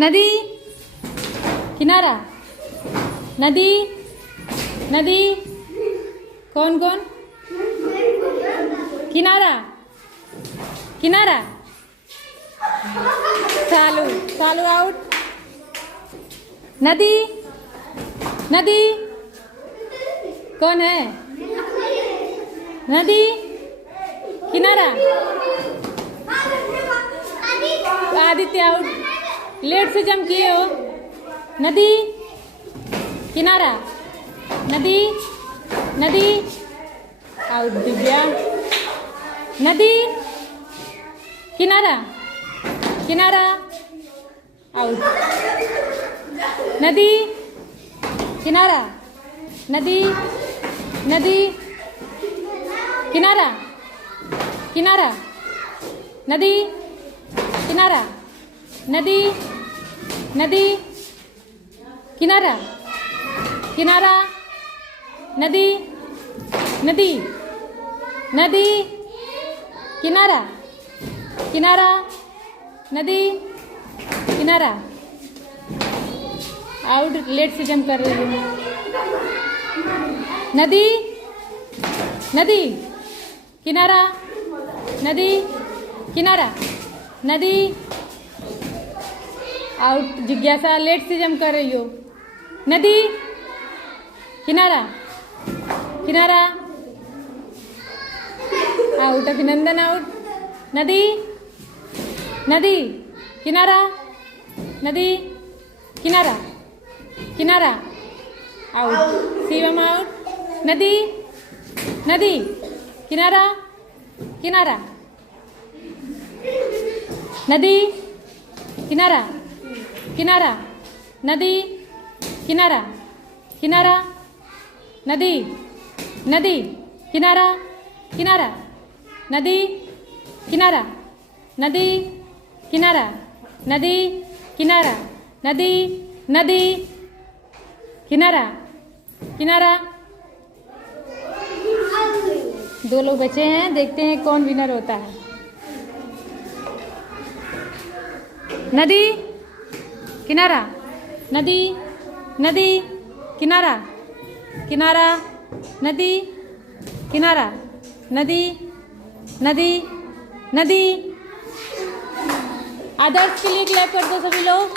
नदी, किनारा, नदी, नदी, कौन कौन, किनारा, किनारा, चालू, चालू आउट, नदी, नदी, कौन है, नदी, किनारा, आदित्य आउट, लेट से जंप किए हो, नदी, किनारा, नदी, नदी, आउट दिव्या, नदी, किनारा, किनारा, आउट, नदी, किनारा, नदी, नदी, किनारा, किनारा, नदी, किनारा, नदी, नदी, किनारा, किनारा, नदी, नदी, नदी, किनारा, किनारा, नदी, किनारा, आउट, लेट से जंप कर रही हूँ, नदी, नदी, किनारा, नदी, किनारा, नदी, आउट, जिज्ञासा लेट से जंप कर रही हो, नदी, किनारा, किनारा, आउट, अभिनंदन आउट, नदी, नदी, किनारा, नदी, किनारा, किनारा, आउट, शिवम आउट, नदी, नदी, किनारा, किनारा, नदी, किनारा, किनारा, नदी, किनारा, किनारा, नदी, नदी, किनारा, किनारा, नदी, किनारा, नदी, किनारा, नदी, किनारा, नदी, नदी, किनारा, किनारा, दो लोग बचे हैं, देखते हैं कौन विनर होता है, नदी, किनारा, नदी, नदी, किनारा, किनारा, नदी, किनारा, नदी, नदी, नदी, आदर्श के लिए क्लैप कर दो सभी लोग।